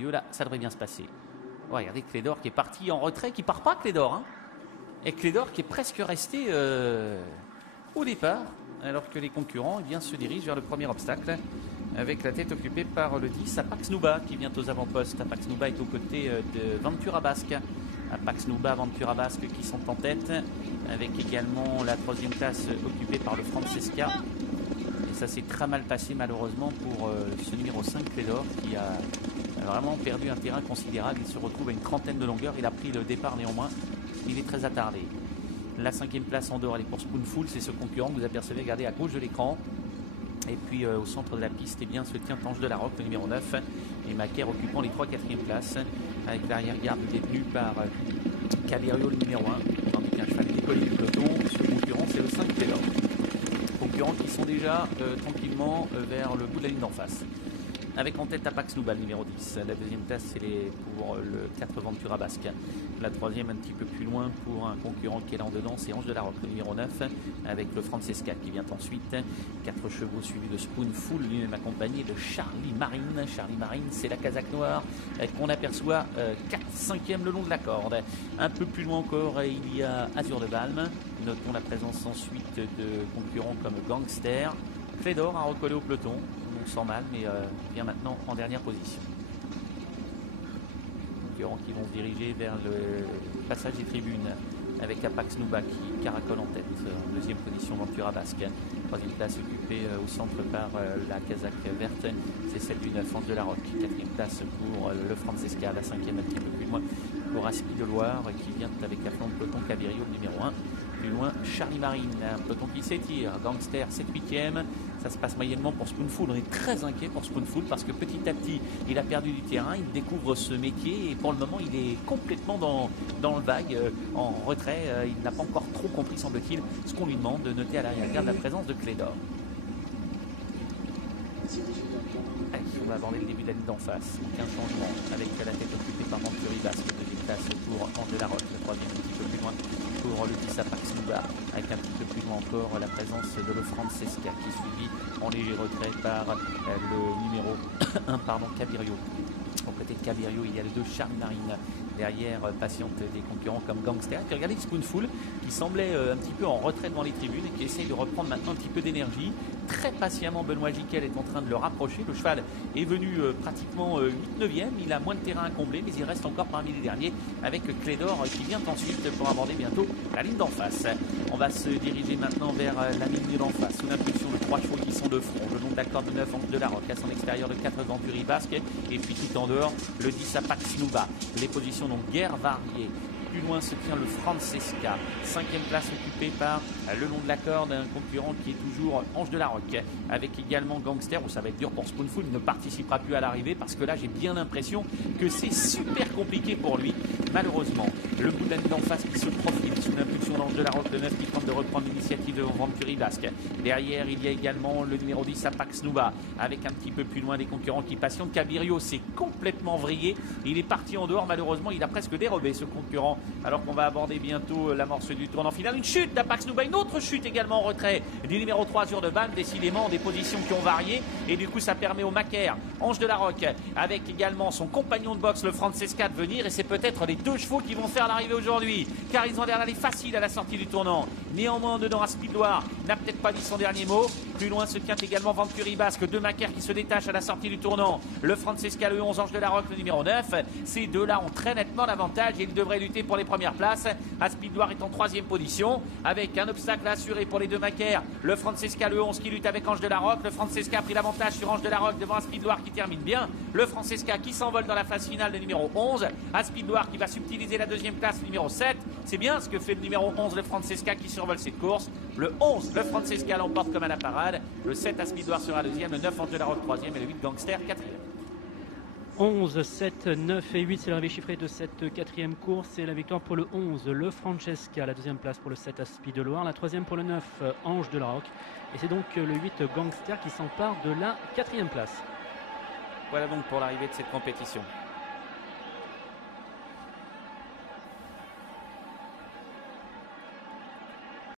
Là, ça devrait bien se passer. Ouais, regardez Clédor qui est parti en retrait, qui part pas Clédor. Hein. Et Clédor qui est presque resté au départ, alors que les concurrents eh bien, se dirigent vers le premier obstacle, avec la tête occupée par le 10, Apax Nouba, qui vient aux avant-postes. Apax Nouba est aux côtés de Ventura Basque. Apax Nouba, Ventura Basque qui sont en tête, avec également la troisième place occupée par le Francesca. Et ça s'est très mal passé malheureusement pour ce numéro 5 Clédor, qui a vraiment perdu un terrain considérable. Il se retrouve à une trentaine de longueurs. Il a pris le départ néanmoins. Il est très attardé. La cinquième place en dehors, elle est pour Spoonful. C'est ce concurrent que vous apercevez, regardez à gauche de l'écran. Et puis au centre de la piste, eh bien, se tient Tange de la Roque, le numéro 9. Et Macaire occupant les 3 4e places. Avec l'arrière-garde détenu par Cabirio, le numéro 1. Tandis qu'un cheval décollé du peloton. Ce concurrent, c'est le 5 Clédor. Concurrents qui sont déjà tranquillement vers le bout de la ligne d'en face. Avec en tête Apax Nouba, le numéro 10. La deuxième place, c'est pour le 4 Ventura Basque. La troisième, un petit peu plus loin, pour un concurrent qui est là en dedans, c'est Ange de la Roque, le numéro 9, avec le Francesca qui vient ensuite. 4 chevaux suivis de Spoonful, lui-même accompagné de Charlie Marine. Charlie Marine, c'est la casaque noire qu'on aperçoit 4/5e le long de la corde. Un peu plus loin encore, il y a Azur de Balme. Notons la présence ensuite de concurrents comme Gangster. Clédor a recollé au peloton. On sent mal, mais vient maintenant en dernière position. Concurrents qui vont se diriger vers le passage des tribunes avec Apax Nouba qui caracole en tête. En deuxième position, Ventura Basque. Troisième place occupée au centre par la casaque verte. C'est celle du 9, Ange de la Roque. Quatrième place pour le Francesca. La cinquième un petit peu plus loin pour Aspi de Loire qui vient avec à flanc de peloton Cabirio, le numéro 1. Plus loin, Charlie Marine, un peloton qui s'étire. Gangster, 7/8e. Ça se passe moyennement pour Spoonful. On est très inquiet pour Spoonful parce que petit à petit, il a perdu du terrain. Il découvre ce métier et pour le moment, il est complètement dans le vague, en retrait. Il n'a pas encore trop compris, semble-t-il, ce qu'on lui demande de noter à l'arrière-garde la présence de Clédor. Allez, on va aborder le début de la ligne d'en face. Aucun changement avec la tête occupée par Venturi Basque. Deuxième place pour Ange de la Roque. Le troisième un petit peu plus loin pour le 10 Apax Nouba, avec un petit peu plus loin encore la présence de le Francesca qui est suivi en léger retrait par le numéro 1, Cabirio. Au côté de Cabirio, il y a les 2 Charlie Marine. Derrière, patiente des concurrents comme Gangster. Puis regardez Spoonful qui semblait un petit peu en retrait devant les tribunes et qui essaye de reprendre maintenant un petit peu d'énergie. Très patiemment, Benoît Giquel est en train de le rapprocher. Le cheval est venu pratiquement 8/9e. Il a moins de terrain à combler, mais il reste encore parmi les derniers avec Clédor qui vient ensuite pour aborder bientôt la ligne d'en face. On va se diriger maintenant vers la ligne d'en face sous l'impulsion de 3 chevaux qui sont de front. Le long de la corde de 9, Ange de la Roque, à son extérieur de 4 Venturi Basque et puis tout en dehors le 10 Apax Nouba. Les positions donc guère variées. Plus loin se tient le Francesca, 5e place occupée par le long de la corde, un concurrent qui est toujours Ange de la Roque, avec également Gangster, où ça va être dur pour Spoonful, il ne participera plus à l'arrivée parce que là j'ai bien l'impression que c'est super compliqué pour lui, malheureusement. Le bout de la ligne d'en face qui se profile sous l'impulsion d'Ange de la Roque, le 9 qui tente de reprendre l'initiative de Venturi Basque. Derrière il y a également le numéro 10 Apax Nouba, avec un petit peu plus loin des concurrents qui patientent. Cabirio s'est complètement vrillé, il est parti en dehors, malheureusement il a presque dérobé ce concurrent. Alors qu'on va aborder bientôt l'amorce du tournant final. Une chute d'Apax Nouba, une autre chute également en retrait du numéro 3 Azur de Balme, décidément des positions qui ont varié. Et du coup ça permet au Macaire, Ange de la Roque, avec également son compagnon de boxe le Francesca de venir. Et c'est peut-être les 2 chevaux qui vont faire l'arrivée aujourd'hui, car ils ont l'air d'aller facile à la sortie du tournant. Néanmoins dedans Aspi de Loire n'a peut-être pas dit son dernier mot. Plus loin se tient également Venturi Basque, 2 Macaire qui se détachent à la sortie du tournant. Le Francesca, le 11 Ange de la Roque, le numéro 9. Ces deux-là ont très nettement l'avantage et ils devraient lutter pour les premières places. Aspi de Loire est en 3e position avec un obstacle assuré pour les 2 Macaire. Le Francesca, le 11 qui lutte avec Ange de la Roque. Le Francesca a pris l'avantage sur Ange de la Roque devant Aspi de Loire qui termine bien. Le Francesca qui s'envole dans la phase finale, le numéro 11. Aspi de Loire qui va subtiliser la 2e place, le numéro 7. C'est bien ce que fait le numéro 11, le Francesca, qui survole cette course. Le 11, le Francesca, l'emporte comme à la parade. Le 7, Aspi de Loire sera 2e. Le 9, Ange de la Roque 3e. Et le 8, Gangster 4e. 11, 7, 9 et 8, c'est l'arrivée chiffrée de cette 4e course. C'est la victoire pour le 11, le Francesca. La 2e place pour le 7, Aspi de Loire. La 3e pour le 9, Ange de la Roque. Et c'est donc le 8, Gangster, qui s'empare de la 4e place. Voilà donc pour l'arrivée de cette compétition.